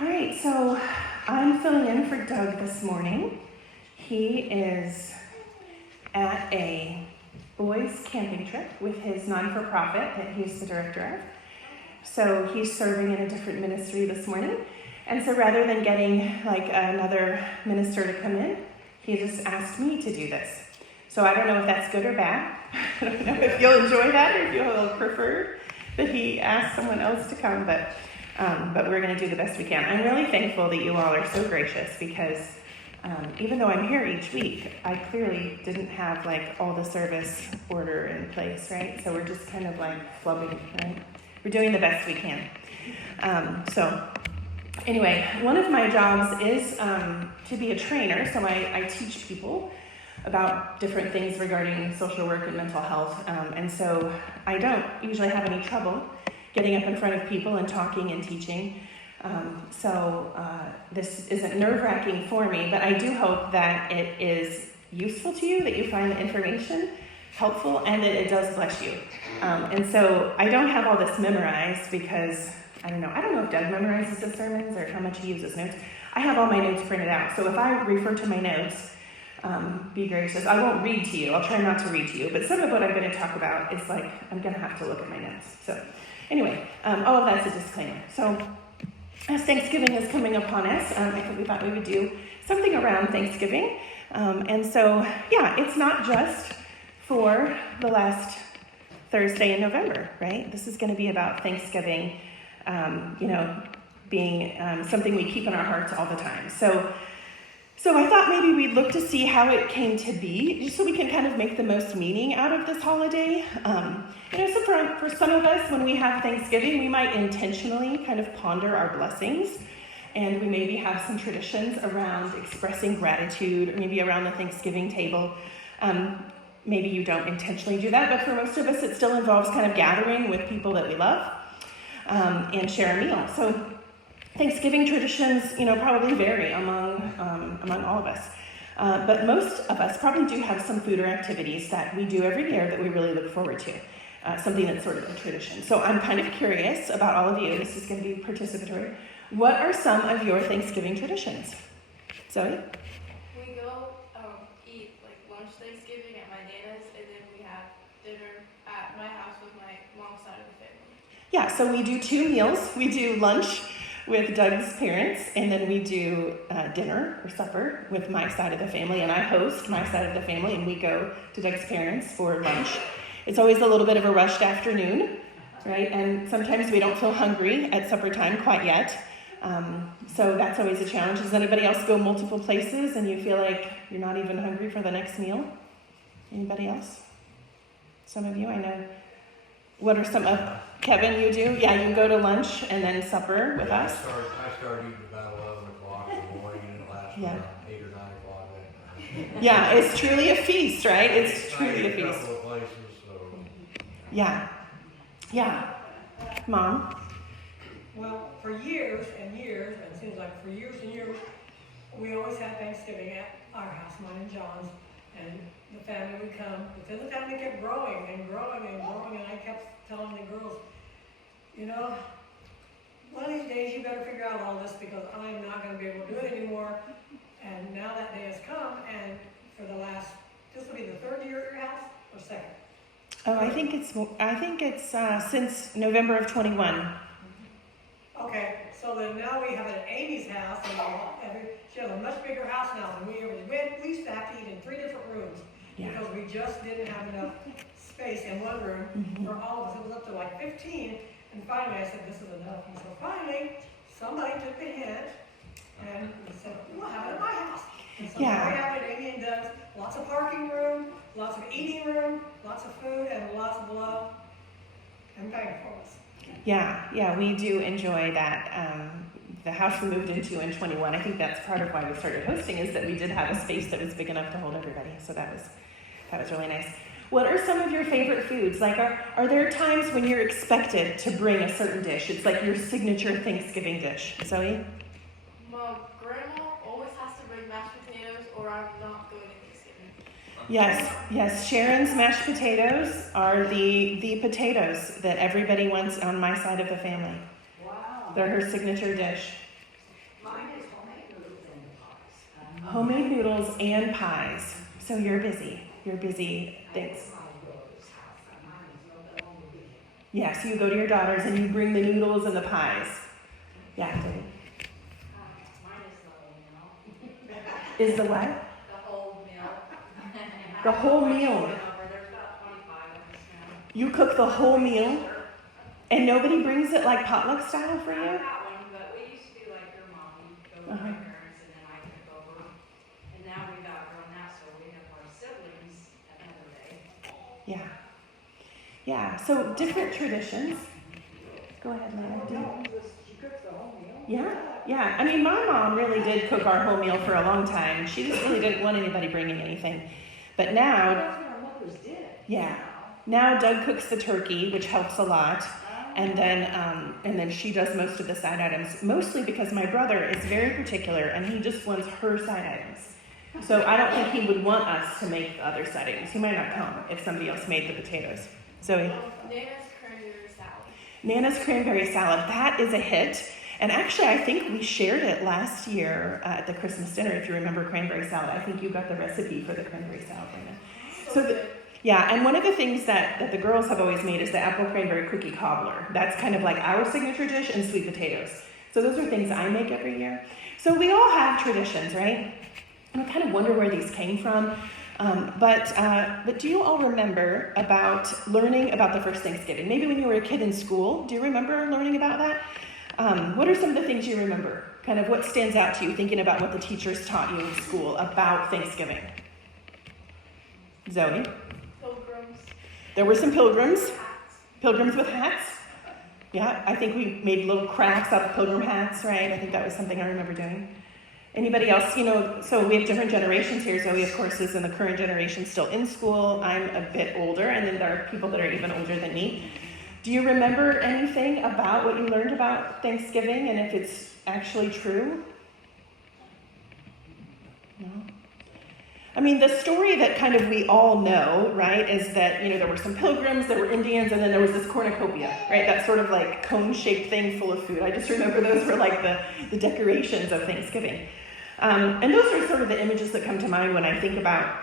All right, so I'm filling in for Doug this morning. He is at a boys' camping trip with his non-for-profit that he's the director of. So he's serving in a different ministry this morning. And so rather than getting like another minister to come in, he just asked me to do this. So I don't know if that's good or bad. I don't know if you'll enjoy that or if you'll prefer that he asked someone else to come, but we're going to do the best we can. I'm really thankful that you all are so gracious because even though I'm here each week, I clearly didn't have like all the service order in place, right? So we're just kind of like flubbing, right? We're doing the best we can. So anyway, one of my jobs is to be a trainer. So I teach people about different things regarding social work and mental health. And so I don't usually have any trouble getting up in front of people and talking and teaching. So this isn't nerve-wracking for me, but I do hope that it is useful to you, that you find the information helpful, and that it does bless you. And so I don't have all this memorized because, I don't know if Doug memorizes his sermons or how much he uses notes. I have all my notes printed out. So if I refer to my notes, be gracious. I won't read to you. I'll try not to read to you. But some of what I'm going to talk about is like, I'm going to have to look at my notes. So anyway, all of that's a disclaimer. So as Thanksgiving is coming upon us, we thought we would do something around Thanksgiving. And so, yeah, it's not just for the last Thursday in November, right? This is going to be about Thanksgiving, being something we keep in our hearts all the time. So I thought maybe we'd look to see how it came to be, just so we can kind of make the most meaning out of this holiday. So for some of us, when we have Thanksgiving, we might intentionally kind of ponder our blessings, and we maybe have some traditions around expressing gratitude, or maybe around the Thanksgiving table. Maybe you don't intentionally do that, but for most of us, it still involves kind of gathering with people that we love and share a meal. So Thanksgiving traditions, probably vary among all of us. But most of us probably do have some food or activities that we do every year that we really look forward to, something that's sort of a tradition. So I'm kind of curious about all of you. This is going to be participatory. What are some of your Thanksgiving traditions? Zoe? We go eat lunch Thanksgiving at my nana's, and then we have dinner at my house with my mom's side of the family. Yeah, so we do 2 meals. We do lunch with Doug's parents, and then we do dinner or supper with my side of the family, and I host my side of the family, and we go to Doug's parents for lunch. It's always a little bit of a rushed afternoon, right? And sometimes we don't feel hungry at supper time quite yet, so that's always a challenge. Does anybody else go multiple places and you feel like you're not even hungry for the next meal? Anybody else? Some of you, I know. What are some of, Kevin, you do? Yeah, you go to lunch and then supper with us? I start eating about 11 o'clock in the morning, and it lasts around 8 or 9 o'clock at night. Yeah, it's truly a feast, right? It's truly a I eat feast. a couple of places, so. Yeah. Mom? Well, for years and years, and it seems like for years and years, we always had Thanksgiving at our house, mine and John's, and the family would come. But then the family kept growing and growing and growing, and I kept telling the girls, one of these days you better figure out all this because I'm not going to be able to do it anymore. And now that day has come, and for this will be the 3rd year at your house, or 2nd? Oh, I think it's since November of 21. Okay, so then now we have it at Amy's house, and she has a much bigger house now than we ever did. We used to have to eat in 3 different rooms because we just didn't have enough space in one room for all of us. It was up to like 15, and finally I said, this is enough. And so finally, somebody took the hint, and we said, we'll have it at my house. And so now we have it at Amy and Doug's. Lots of parking room, lots of eating room, lots of food, and lots of love and thankfulness. Yeah, we do enjoy that. The house we moved into in 21, I think that's part of why we started hosting, is that we did have a space that was big enough to hold everybody. So that was really nice. What are some of your favorite foods? Like, are there times when you're expected to bring a certain dish? It's like your signature Thanksgiving dish. Zoe? My grandma always has to bring mashed potatoes, or I'm not going to Thanksgiving. Yes. Sharon's mashed potatoes are the potatoes that everybody wants on my side of the family. Wow. They're her signature dish. homemade noodles and pies. So you're busy. You're busy. Thanks. Yeah, so you go to your daughter's and you bring the noodles and the pies. Yeah, Dave. Mine is the whole meal. Is the what? The whole meal. The whole meal. There's about 25 of us now. You cook the whole meal? And nobody brings it like potluck style for you? I got one, but we used to do like your mom. We'd go with my parents and then I took over. And now we've outgrown that, so we have our siblings another day. Yeah. Yeah, so different traditions. Go ahead, Lana. She cooks the whole meal? Yeah. I mean, my mom really did cook our whole meal for a long time. She just really didn't want anybody bringing anything. But now, That's what our mothers did. yeah. Now Doug cooks the turkey, which helps a lot. And then she does most of the side items, mostly because my brother is very particular and he just wants her side items. So I don't think he would want us to make the other side items. He might not come if somebody else made the potatoes. Zoe? Nana's cranberry salad. Nana's cranberry salad. That is a hit. And actually, I think we shared it last year at the Christmas dinner, if you remember cranberry salad. I think you got the recipe for the cranberry salad, Nana. Yeah, and one of the things that the girls have always made is the apple cranberry cookie cobbler. That's kind of like our signature dish, and sweet potatoes. So those are things I make every year. So we all have traditions, right? And I kind of wonder where these came from. But do you all remember about learning about the first Thanksgiving? Maybe when you were a kid in school, do you remember learning about that? What are some of the things you remember? Kind of what stands out to you thinking about what the teachers taught you in school about Thanksgiving? Zoe? Pilgrims. There were some pilgrims. Hats. Pilgrims with hats. Yeah, I think we made little crafts out of pilgrim hats, right? I think that was something I remember doing. Anybody else? So we have different generations here. Zoe, of course, is in the current generation, still in school. I'm a bit older, and then there are people that are even older than me. Do you remember anything about what you learned about Thanksgiving and if it's actually true? No? I mean, the story that kind of we all know, right, is that, there were some pilgrims, there were Indians, and then there was this cornucopia, right? That sort of like cone-shaped thing full of food. I just remember those were like the decorations of Thanksgiving. And those are sort of the images that come to mind when I think about,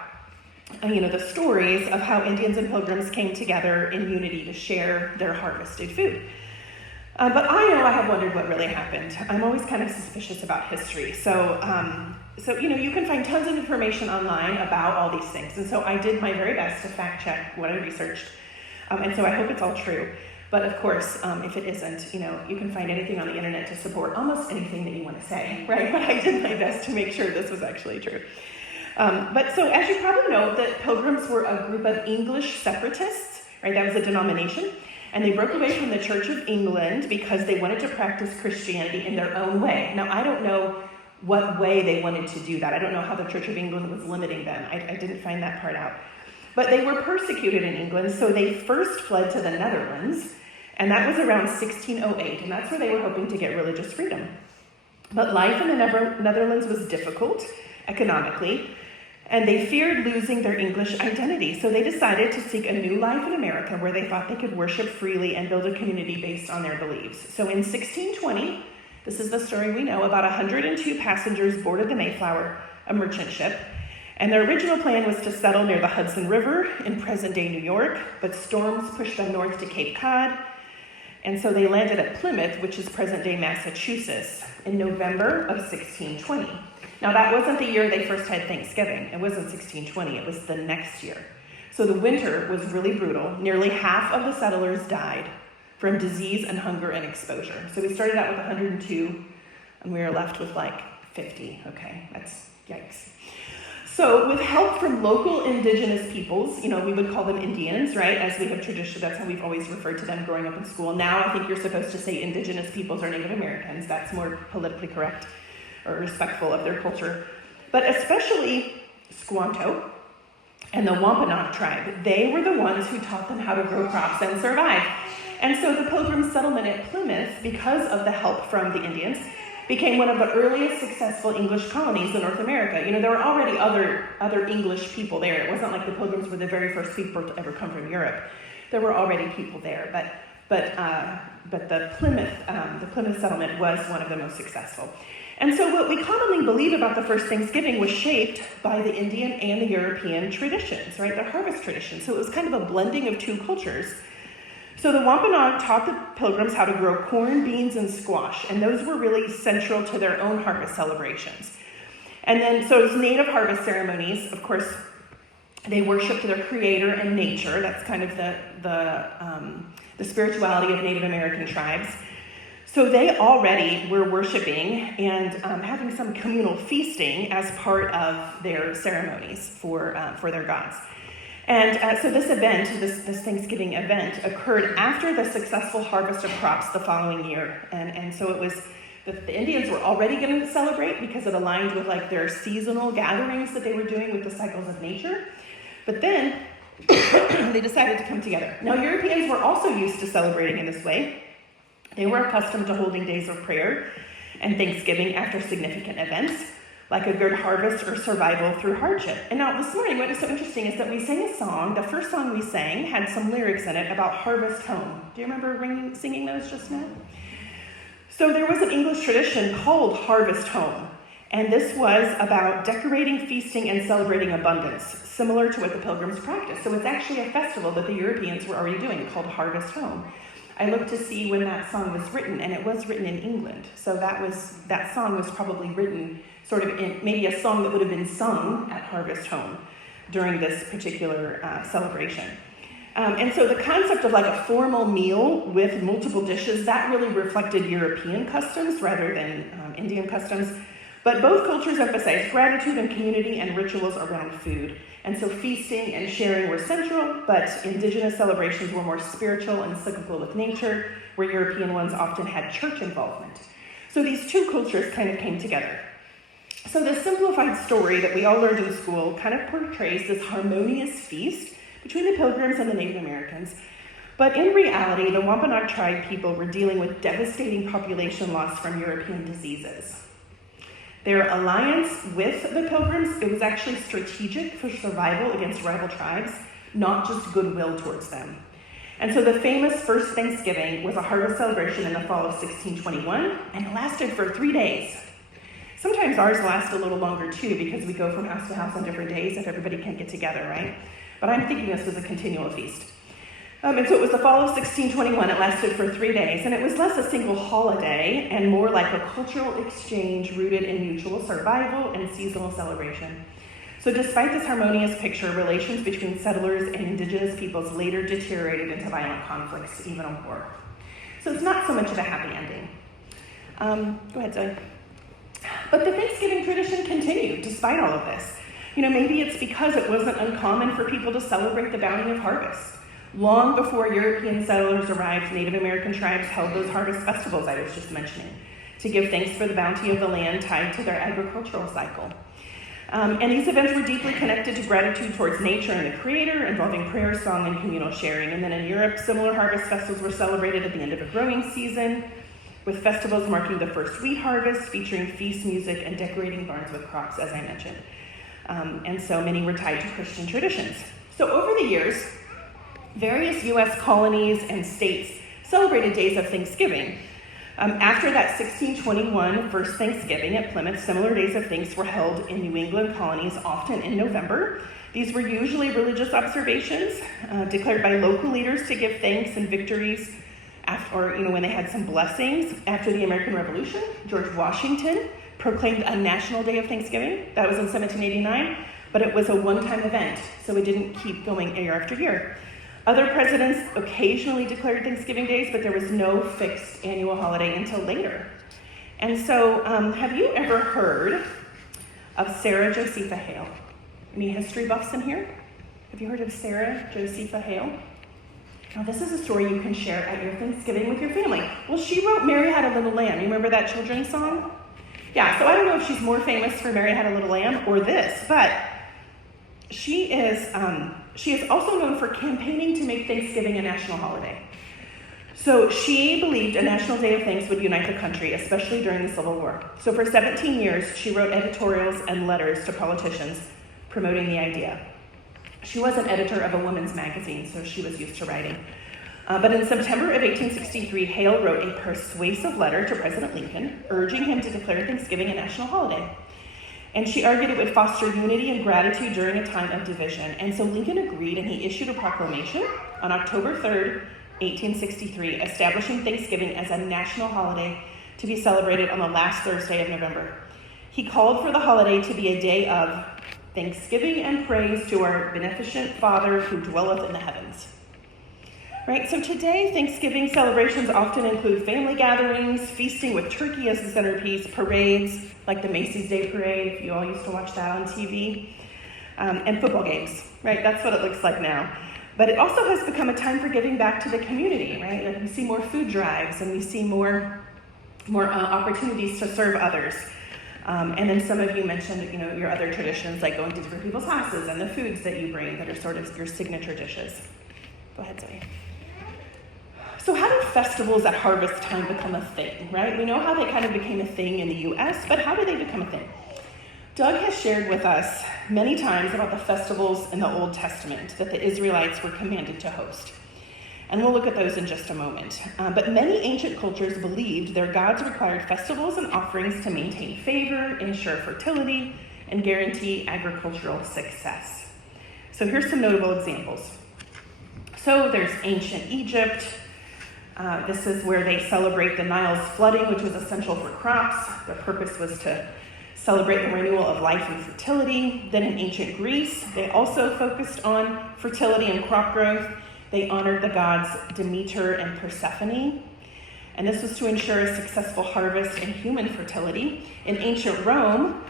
the stories of how Indians and pilgrims came together in unity to share their harvested food. But I know I have wondered what really happened. I'm always kind of suspicious about history. So you can find tons of information online about all these things. And so I did my very best to fact check what I researched. And so I hope it's all true. But of course, if it isn't, you can find anything on the internet to support almost anything that you want to say, right? But I did my best to make sure this was actually true. But so as you probably know, the Pilgrims were a group of English separatists, right? That was a denomination. And they broke away from the Church of England because they wanted to practice Christianity in their own way. Now, I don't know what way they wanted to do that. I don't know how the Church of England was limiting them. I didn't find that part out. But they were persecuted in England, so they first fled to the Netherlands. And that was around 1608, and that's where they were hoping to get religious freedom. But life in the Netherlands was difficult economically, and they feared losing their English identity. So they decided to seek a new life in America where they thought they could worship freely and build a community based on their beliefs. So in 1620, this is the story we know, about 102 passengers boarded the Mayflower, a merchant ship. And their original plan was to settle near the Hudson River in present-day New York, but storms pushed them north to Cape Cod. And so they landed at Plymouth, which is present-day Massachusetts, in November of 1620. Now, that wasn't the year they first had Thanksgiving. It wasn't 1620. It was the next year. So the winter was really brutal. Nearly half of the settlers died from disease and hunger and exposure. So we started out with 102, and we were left with like 50. Okay, that's yikes. So with help from local indigenous peoples, we would call them Indians, right? As we have tradition, that's how we've always referred to them growing up in school. Now I think you're supposed to say indigenous peoples or Native Americans. That's more politically correct or respectful of their culture. But especially Squanto and the Wampanoag tribe, they were the ones who taught them how to grow crops and survive. And so the Pilgrim settlement at Plymouth, because of the help from the Indians, became one of the earliest successful English colonies in North America. There were already other English people there. It wasn't like the Pilgrims were the very first people to ever come from Europe. There were already people there, but but the Plymouth settlement was one of the most successful. And so what we commonly believe about the first Thanksgiving was shaped by the Indian and the European traditions, right? The harvest traditions. So it was kind of a blending of two cultures. So the Wampanoag taught the pilgrims how to grow corn, beans, and squash, and those were really central to their own harvest celebrations. And then, so as native harvest ceremonies, of course, they worshiped their creator and nature. That's kind of the spirituality of Native American tribes. So they already were worshiping and having some communal feasting as part of their ceremonies for their gods. And so this event, this Thanksgiving event, occurred after the successful harvest of crops the following year. And so it was, the Indians were already going to celebrate because it aligned with like their seasonal gatherings that they were doing with the cycles of nature. But then they decided to come together. Now, Europeans were also used to celebrating in this way. They were accustomed to holding days of prayer and thanksgiving after significant events, like a good harvest or survival through hardship. And now this morning, what is so interesting is that we sang a song. The first song we sang had some lyrics in it about harvest home. Do you remember singing those just now? So there was an English tradition called harvest home. And this was about decorating, feasting, and celebrating abundance, similar to what the pilgrims practiced. So it's actually a festival that the Europeans were already doing called Harvest Home. I looked to see when that song was written, and it was written in England. So that song was probably written sort of in maybe a song that would have been sung at Harvest Home during this particular celebration. And so the concept of like a formal meal with multiple dishes, that really reflected European customs rather than Indian customs. But both cultures emphasized gratitude and community and rituals around food. And so feasting and sharing were central, but indigenous celebrations were more spiritual and cyclical with nature, where European ones often had church involvement. So these two cultures kind of came together. So the simplified story that we all learned in school kind of portrays this harmonious feast between the Pilgrims and the Native Americans. But in reality, the Wampanoag tribe people were dealing with devastating population loss from European diseases. Their alliance with the Pilgrims, it was actually strategic for survival against rival tribes, not just goodwill towards them. And so the famous first Thanksgiving was a harvest celebration in the fall of 1621, and it lasted for 3 days. Sometimes ours last a little longer too, because we go from house to house on different days if everybody can't get together, right? But I'm thinking this was a continual feast. And so it was the fall of 1621. It lasted for 3 days, and it was less a single holiday and more like a cultural exchange rooted in mutual survival and seasonal celebration. So despite this harmonious picture, relations between settlers and indigenous peoples later deteriorated into violent conflicts, even a war. So it's not so much of a happy ending. Go ahead, Zoe. But the Thanksgiving tradition continued despite all of this. Maybe it's because it wasn't uncommon for people to celebrate the bounty of harvest. Long before European settlers arrived, Native American tribes held those harvest festivals I was just mentioning to give thanks for the bounty of the land tied to their agricultural cycle. And these events were deeply connected to gratitude towards nature and the Creator, involving prayer, song, and communal sharing. And then in Europe, similar harvest festivals were celebrated at the end of a growing season, with festivals marking the first wheat harvest, featuring feast music and decorating barns with crops, as I mentioned. And so many were tied to Christian traditions. So over the years, various U.S. colonies and states celebrated days of Thanksgiving. After that 1621 first Thanksgiving at Plymouth, similar days of thanks were held in New England colonies, often in November. These were usually religious observations declared by local leaders to give thanks and victories, when they had some blessings. After the American Revolution, George Washington proclaimed a national day of Thanksgiving. That was in 1789, but it was a one-time event, so it didn't keep going year after year. Other presidents occasionally declared Thanksgiving days, but there was no fixed annual holiday until later. And so, have you ever heard of Sarah Josepha Hale? Any history buffs in here? Have you heard of Sarah Josepha Hale? Now, this is a story you can share at your Thanksgiving with your family. Well, she wrote Mary Had a Little Lamb. You remember that children's song? Yeah, so I don't know if she's more famous for Mary Had a Little Lamb or this, but she is also known for campaigning to make Thanksgiving a national holiday. So she believed a national day of thanks would unite the country, especially during the Civil War. So for 17 years, she wrote editorials and letters to politicians promoting the idea. She was an editor of a women's magazine, so she was used to writing. But in September of 1863, Hale wrote a persuasive letter to President Lincoln, urging him to declare Thanksgiving a national holiday. And she argued it would foster unity and gratitude during a time of division. And so Lincoln agreed, and he issued a proclamation on October 3rd, 1863, establishing Thanksgiving as a national holiday to be celebrated on the last Thursday of November. He called for the holiday to be a day of thanksgiving and praise to our beneficent Father who dwelleth in the heavens. Right, so today, Thanksgiving celebrations often include family gatherings, feasting with turkey as the centerpiece, parades, like the Macy's Day Parade, if you all used to watch that on TV, and football games, right? That's what it looks like now. But it also has become a time for giving back to the community, right? Like we see more food drives, and we see more opportunities to serve others. And then some of you mentioned, your other traditions, like going to different people's houses and the foods that you bring that are sort of your signature dishes. Go ahead, Zoe. So how did festivals at harvest time become a thing, right? We know how they kind of became a thing in the U.S., but how did they become a thing? Doug has shared with us many times about the festivals in the Old Testament that the Israelites were commanded to host. And we'll look at those in just a moment. But many ancient cultures believed their gods required festivals and offerings to maintain favor, ensure fertility, and guarantee agricultural success. So here's some notable examples. So there's ancient Egypt. This is where they celebrate the Nile's flooding, which was essential for crops. Their purpose was to celebrate the renewal of life and fertility. Then in ancient Greece, they also focused on fertility and crop growth. They honored the gods Demeter and Persephone. And this was to ensure a successful harvest and human fertility. In ancient Rome,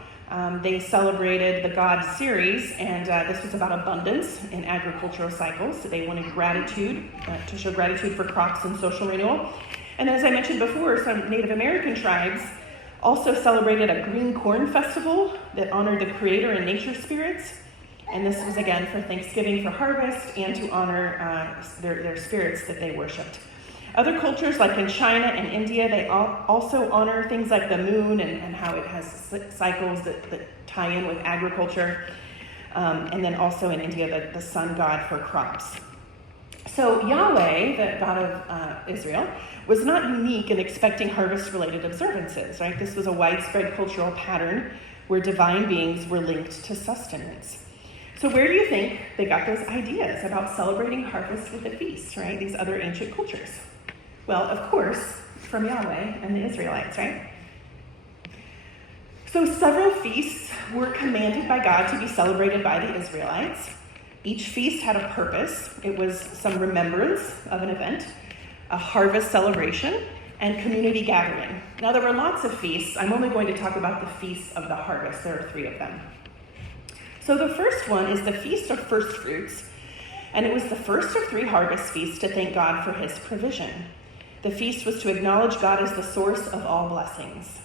they celebrated the god Ceres, and this was about abundance in agricultural cycles. So they wanted gratitude, to show gratitude for crops and social renewal. And as I mentioned before, some Native American tribes also celebrated a green corn festival that honored the creator and nature spirits. And this was, again, for Thanksgiving for harvest and to honor their spirits that they worshipped. Other cultures, like in China and India, they also honor things like the moon and how it has cycles that tie in with agriculture. And then also in India, the sun god for crops. So Yahweh, the God of Israel, was not unique in expecting harvest-related observances, right? This was a widespread cultural pattern where divine beings were linked to sustenance. So where do you think they got those ideas about celebrating harvest with a feast, right? These other ancient cultures. Well, of course, from Yahweh and the Israelites, right? So several feasts were commanded by God to be celebrated by the Israelites. Each feast had a purpose. It was some remembrance of an event, a harvest celebration, and community gathering. Now, there were lots of feasts. I'm only going to talk about the feasts of the harvest. There are 3 of them. So the first one is the Feast of Firstfruits, and it was the first of 3 harvest feasts to thank God for his provision. The feast was to acknowledge God as the source of all blessings.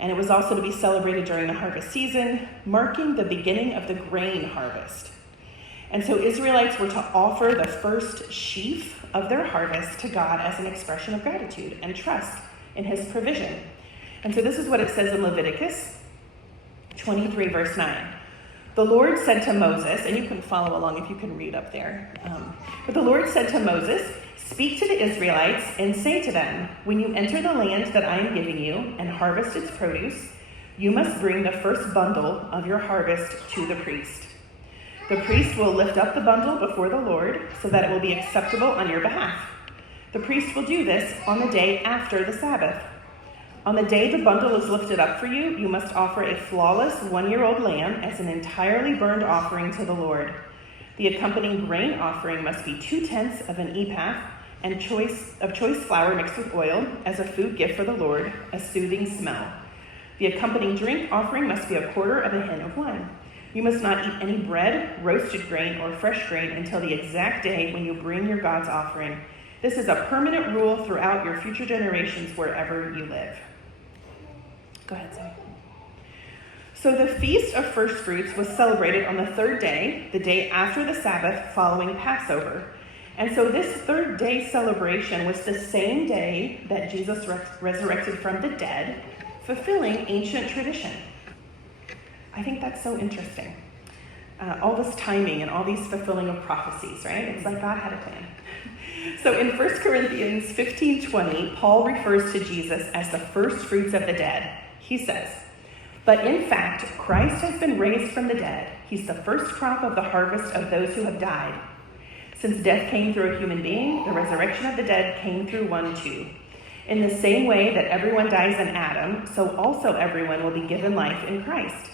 And it was also to be celebrated during the harvest season, marking the beginning of the grain harvest. And so Israelites were to offer the first sheaf of their harvest to God as an expression of gratitude and trust in his provision. And so this is what it says in Leviticus 23, verse 9. The Lord said to Moses, and you can follow along if you can read up there. But the Lord said to Moses, "Speak to the Israelites and say to them, when you enter the land that I am giving you and harvest its produce, you must bring the first bundle of your harvest to the priest. The priest will lift up the bundle before the Lord so that it will be acceptable on your behalf. The priest will do this on the day after the Sabbath. On the day the bundle is lifted up for you, you must offer a flawless 1-year-old lamb as an entirely burned offering to the Lord. The accompanying grain offering must be 2/10 of an ephah and choice flour mixed with oil as a food gift for the Lord, a soothing smell. The accompanying drink offering must be 1/4 of a hin of wine. You must not eat any bread, roasted grain, or fresh grain until the exact day when you bring your God's offering. This is a permanent rule throughout your future generations wherever you live." Go ahead, Zoe. So the Feast of Firstfruits was celebrated on the 3rd day, the day after the Sabbath following Passover. And so this 3rd day celebration was the same day that Jesus resurrected from the dead, fulfilling ancient tradition. I think that's so interesting. All this timing and all these fulfilling of prophecies, right? It's like God had a plan. So in 1 Corinthians 15:20, Paul refers to Jesus as the first fruits of the dead. He says, "But in fact, Christ has been raised from the dead. He's the first crop of the harvest of those who have died. Since death came through a human being, the resurrection of the dead came through one too. In the same way that everyone dies in Adam, so also everyone will be given life in Christ.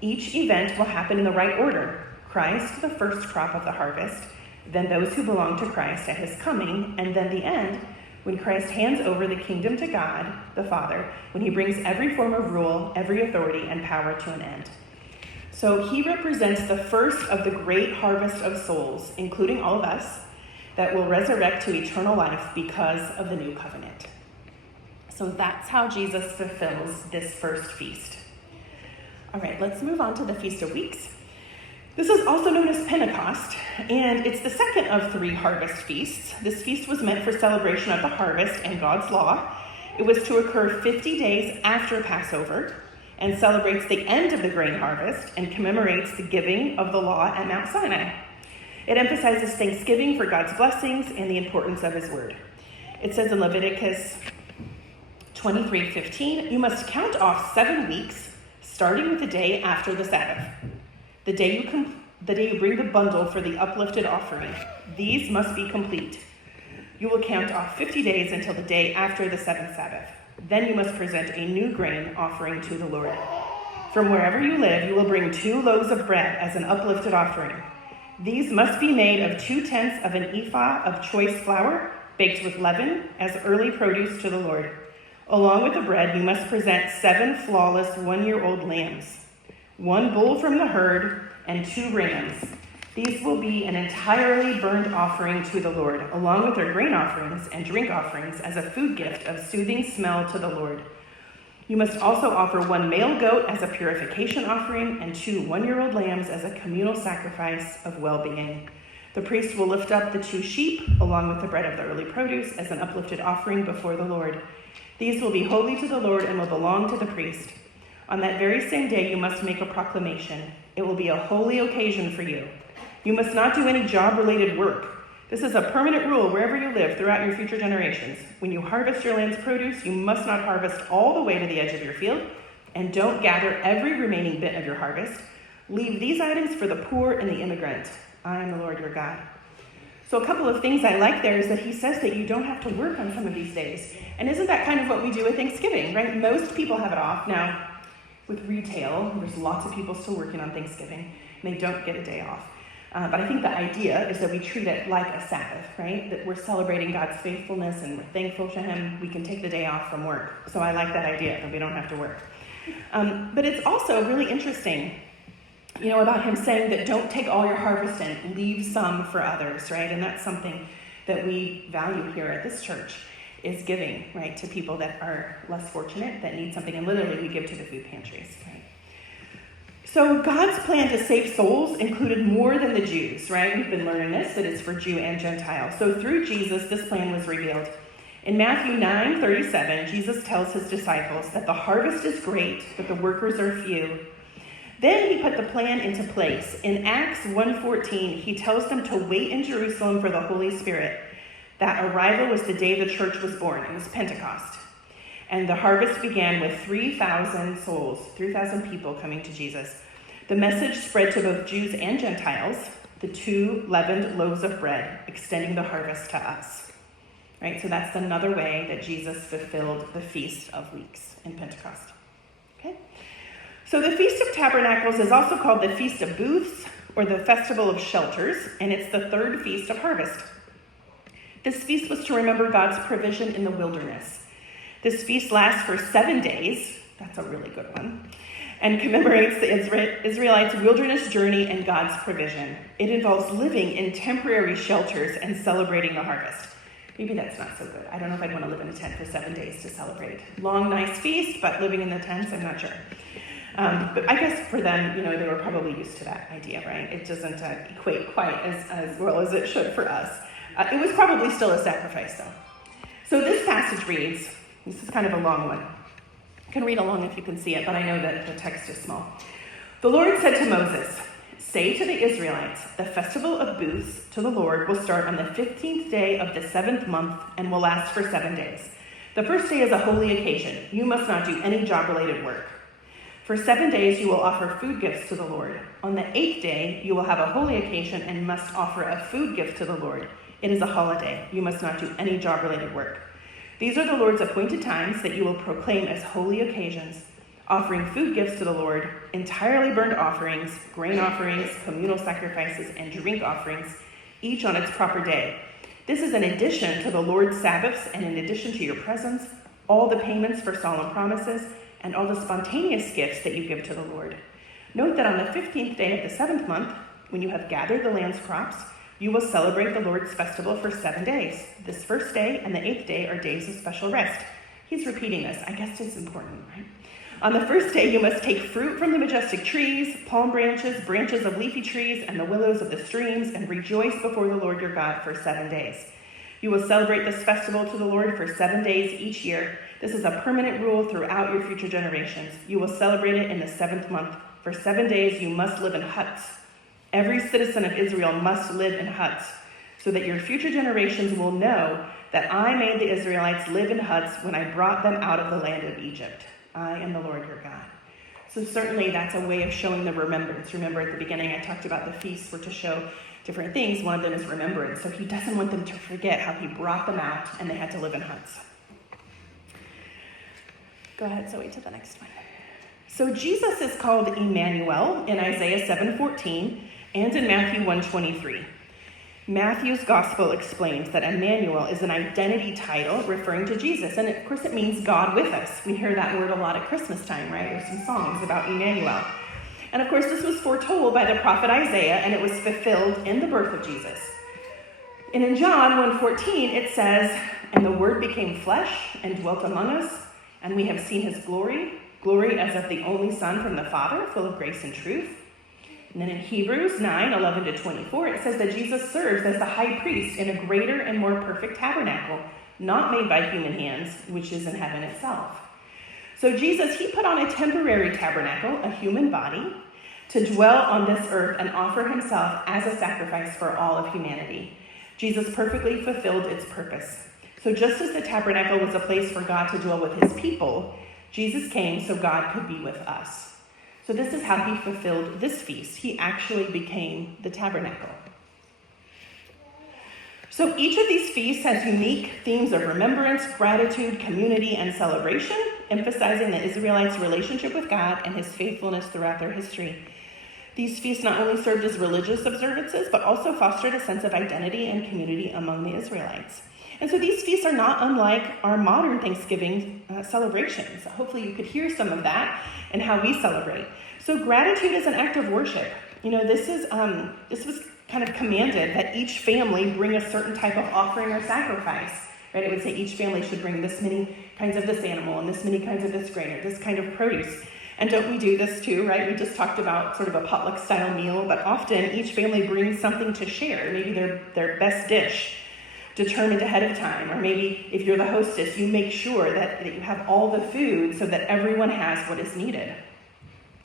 Each event will happen in the right order. Christ, the first crop of the harvest, then those who belong to Christ at his coming, and then the end, when Christ hands over the kingdom to God, the Father, when he brings every form of rule, every authority, and power to an end." So he represents the first of the great harvest of souls, including all of us, that will resurrect to eternal life because of the new covenant. So that's how Jesus fulfills this first feast. All right, let's move on to the Feast of Weeks. This is also known as Pentecost, and it's the second of 3 harvest feasts. This feast was meant for celebration of the harvest and God's law. It was to occur 50 days after Passover and celebrates the end of the grain harvest and commemorates the giving of the law at Mount Sinai. It emphasizes thanksgiving for God's blessings and the importance of his word. It says in Leviticus 23:15, "You must count off 7 weeks, starting with the day after the Sabbath. The day you bring the bundle for the uplifted offering. These must be complete. You will count off 50 days until the day after the 7th Sabbath. Then you must present a new grain offering to the Lord. From wherever you live, you will bring 2 loaves of bread as an uplifted offering. These must be made of 2/10 of an ephah of choice flour, baked with leaven, as early produce to the Lord. Along with the bread, you must present 7 flawless 1-year-old lambs, 1 bull from the herd, and 2 rams. These will be an entirely burnt offering to the Lord, along with their grain offerings and drink offerings as a food gift of soothing smell to the Lord. You must also offer 1 male goat as a purification offering and 2 1-year-old lambs as a communal sacrifice of well-being. The priest will lift up the 2 sheep, along with the bread of the early produce, as an uplifted offering before the Lord. These will be holy to the Lord and will belong to the priest. On that very same day, you must make a proclamation. It will be a holy occasion for you. You must not do any job-related work. This is a permanent rule wherever you live throughout your future generations. When you harvest your land's produce, you must not harvest all the way to the edge of your field, and don't gather every remaining bit of your harvest. Leave these items for the poor and the immigrant. I am the Lord your God." So a couple of things I like there is that he says that you don't have to work on some of these days. And isn't that kind of what we do with Thanksgiving, right? Most people have it off. Now, with retail, there's lots of people still working on Thanksgiving, and they don't get a day off. But I think the idea is that we treat it like a Sabbath, right? That we're celebrating God's faithfulness and we're thankful to him. We can take the day off from work. So I like that idea, that we don't have to work. But it's also really interesting, about him saying that don't take all your harvest and leave some for others, right? And that's something that we value here at this church, is giving, right, to people that are less fortunate, that need something. And literally we give to the food pantries, right? So God's plan to save souls included more than the Jews, right? We've been learning this, that it's for Jew and Gentile. So through Jesus, this plan was revealed. In Matthew 9:37, Jesus tells his disciples that the harvest is great, but the workers are few. Then he put the plan into place. In Acts 1:14, he tells them to wait in Jerusalem for the Holy Spirit. That arrival was the day the church was born. It was Pentecost. And the harvest began with 3,000 souls, 3,000 people coming to Jesus. The message spread to both Jews and Gentiles, the 2 leavened loaves of bread, extending the harvest to us. Right? So that's another way that Jesus fulfilled the Feast of Weeks in Pentecost. Okay? So the Feast of Tabernacles is also called the Feast of Booths or the Festival of Shelters, and it's the 3rd Feast of Harvest. This feast was to remember God's provision in the wilderness. This feast lasts for 7 days. That's a really good one. And commemorates the Israelites' wilderness journey and God's provision. It involves living in temporary shelters and celebrating the harvest. Maybe that's not so good. I don't know if I'd want to live in a tent for 7 days to celebrate. Long, nice feast, but living in the tents, I'm not sure. But I guess for them, they were probably used to that idea, right? It doesn't equate quite as well as it should for us. It was probably still a sacrifice, though. So this passage reads, this is kind of a long one. You can read along if you can see it, but I know that the text is small. The Lord said to Moses, Say to the Israelites, the festival of booths to the Lord will start on the 15th day of the 7th month and will last for 7 days. The first day is a holy occasion. You must not do any job-related work. For 7 days you will offer food gifts to the Lord. On the 8th day you will have a holy occasion and must offer a food gift to the Lord. It is a holiday. You must not do any job-related work. These are the Lord's appointed times that you will proclaim as holy occasions, offering food gifts to the Lord, entirely burnt offerings, grain offerings, communal sacrifices, and drink offerings, each on its proper day. This is in addition to the Lord's Sabbaths and in addition to your presents, all the payments for solemn promises, and all the spontaneous gifts that you give to the Lord. Note that on the 15th day of the 7th month, when you have gathered the land's crops, you will celebrate the Lord's festival for 7 days. This first day and the 8th day are days of special rest. He's repeating this. I guess it's important, right? On the first day, you must take fruit from the majestic trees, palm branches, branches of leafy trees, and the willows of the streams, and rejoice before the Lord your God for 7 days. You will celebrate this festival to the Lord for 7 days each year. This is a permanent rule throughout your future generations. You will celebrate it in the 7th month. For 7 days, you must live in huts. Every citizen of Israel must live in huts, so that your future generations will know that I made the Israelites live in huts when I brought them out of the land of Egypt. I am the Lord your God. So certainly that's a way of showing the remembrance. Remember at the beginning I talked about the feasts were to show different things. One of them is remembrance. So he doesn't want them to forget how he brought them out and they had to live in huts. Go ahead, Zoe, to the next one. So Jesus is called Emmanuel in Isaiah 7:14 and in Matthew 1:23. Matthew's gospel explains that Emmanuel is an identity title referring to Jesus. And of course it means God with us. We hear that word a lot at Christmas time, right? There's some songs about Emmanuel. And of course this was foretold by the prophet Isaiah and it was fulfilled in the birth of Jesus. And in John 1:14 it says, and the word became flesh and dwelt among us, and we have seen his glory as of the only Son from the Father, full of grace and truth. And then in Hebrews 9:11-24, it says that Jesus serves as the high priest in a greater and more perfect tabernacle, not made by human hands, which is in heaven itself. So Jesus, he put on a temporary tabernacle, a human body, to dwell on this earth and offer himself as a sacrifice for all of humanity. Jesus perfectly fulfilled its purpose. So just as the tabernacle was a place for God to dwell with his people, Jesus came so God could be with us. So this is how he fulfilled this feast. He actually became the tabernacle. So each of these feasts has unique themes of remembrance, gratitude, community, and celebration, emphasizing the Israelites' relationship with God and his faithfulness throughout their history. These feasts not only served as religious observances, but also fostered a sense of identity and community among the Israelites. And so these feasts are not unlike our modern Thanksgiving celebrations. Hopefully you could hear some of that and how we celebrate. So gratitude is an act of worship. You know, this was kind of commanded that each family bring a certain type of offering or sacrifice. Right? It would say each family should bring this many kinds of this animal and this many kinds of this grain or this kind of produce. And don't we do this too, right? We just talked about sort of a potluck style meal, but often each family brings something to share, maybe their best dish determined ahead of time, or maybe if you're the hostess, you make sure that you have all the food so that everyone has what is needed.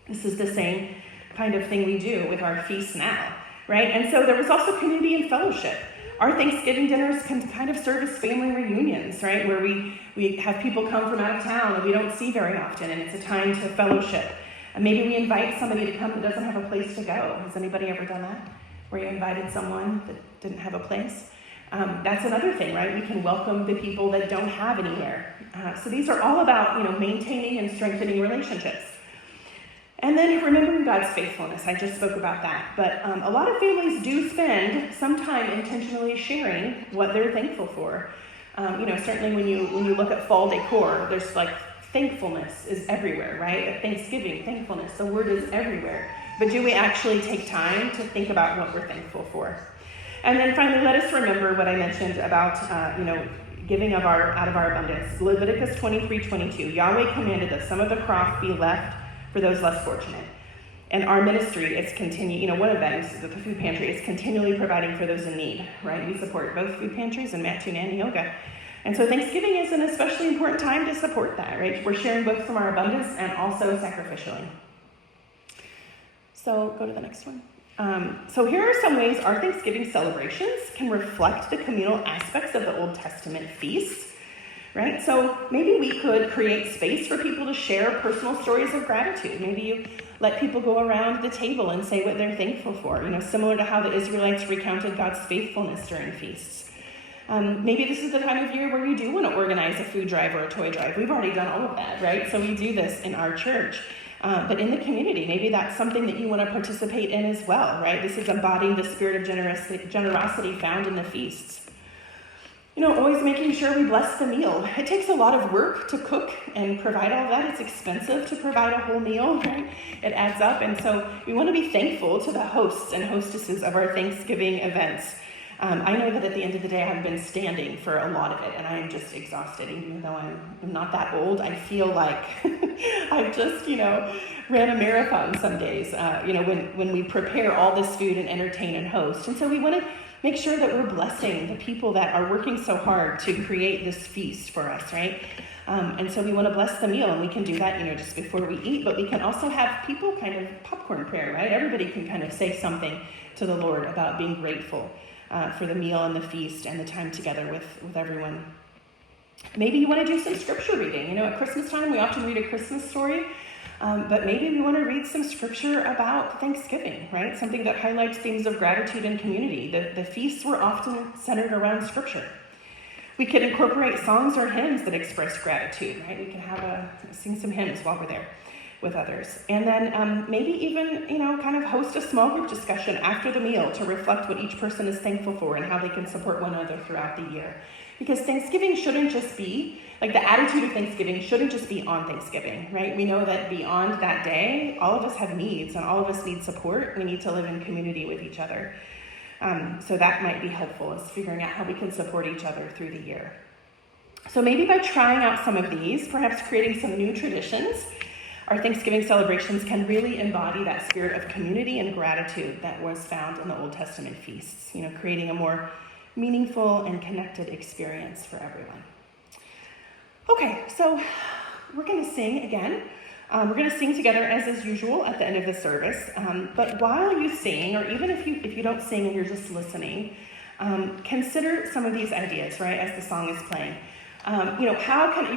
This is the same kind of thing we do with our feasts now, right? And so there was also community and fellowship. Our Thanksgiving dinners can kind of serve as family reunions, right? Where we have people come from out of town that we don't see very often, and it's a time to fellowship. And maybe we invite somebody to come that doesn't have a place to go. Has anybody ever done that? Where you invited someone that didn't have a place? That's another thing, right? We can welcome the people that don't have anywhere. So these are all about, maintaining and strengthening relationships. And then remembering God's faithfulness. I just spoke about that. But a lot of families do spend some time intentionally sharing what they're thankful for. Certainly when you look at fall decor, there's like thankfulness is everywhere, right? At Thanksgiving, thankfulness, the word is everywhere. But do we actually take time to think about what we're thankful for? And then finally, let us remember what I mentioned about, giving out of our abundance. Leviticus 23:22. Yahweh commanded that some of the crop be left for those less fortunate. And our ministry, one of them is the food pantry, is continually providing for those in need, right? We support both food pantries and Mat Tuna and Yoga. And so Thanksgiving is an especially important time to support that, right? We're sharing both from our abundance and also sacrificially. So go to the next one. So here are some ways our Thanksgiving celebrations can reflect the communal aspects of the Old Testament feasts, right? So maybe we could create space for people to share personal stories of gratitude. Maybe you let people go around the table and say what they're thankful for, similar to how the Israelites recounted God's faithfulness during feasts. Maybe this is the time of year where you do want to organize a food drive or a toy drive. We've already done all of that, right? So we do this in our church. But in the community, maybe that's something that you want to participate in as well, right? This is embodying the spirit of generosity found in the feasts. Always making sure we bless the meal. It takes a lot of work to cook and provide all that. It's expensive to provide a whole meal, right? It adds up. And so we want to be thankful to the hosts and hostesses of our Thanksgiving events. I know that at the end of the day, I've been standing for a lot of it, and I am just exhausted. Even though I'm not that old, I feel like I've just, ran a marathon some days, when we prepare all this food and entertain and host. And so we want to make sure that we're blessing the people that are working so hard to create this feast for us, right? And so we want to bless the meal, and we can do that, just before we eat, but we can also have people kind of popcorn prayer, right? Everybody can kind of say something to the Lord about being grateful for the meal and the feast and the time together with everyone. Maybe you want to do some scripture reading. At Christmas time, we often read a Christmas story, but maybe we want to read some scripture about Thanksgiving, right? Something that highlights themes of gratitude and community. The feasts were often centered around scripture. We could incorporate songs or hymns that express gratitude, right? We can sing some hymns while we're there with others. And then maybe even, kind of host a small group discussion after the meal to reflect what each person is thankful for and how they can support one another throughout the year. Because Thanksgiving shouldn't just be, the attitude of Thanksgiving shouldn't just be on Thanksgiving, right? We know that beyond that day, all of us have needs and all of us need support. We need to live in community with each other. So that might be helpful, is figuring out how we can support each other through the year. So maybe by trying out some of these, perhaps creating some new traditions, our Thanksgiving celebrations can really embody that spirit of community and gratitude that was found in the Old Testament feasts, creating a more meaningful and connected experience for everyone. Okay, so we're going to sing again. We're going to sing together as is usual at the end of the service. But while you sing, or even if you don't sing and you're just listening, consider some of these ideas, right, as the song is playing. You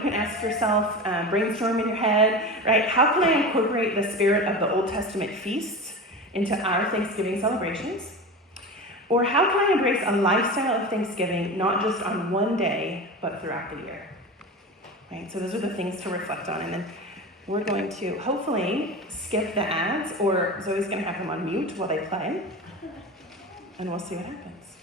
can ask yourself, brainstorm in your head, right? How can I incorporate the spirit of the Old Testament feasts into our Thanksgiving celebrations? Or how can I embrace a lifestyle of Thanksgiving, not just on one day, but throughout the year? Right? So those are the things to reflect on. And then we're going to hopefully skip the ads, or Zoe's going to have them on mute while they play. And we'll see what happens.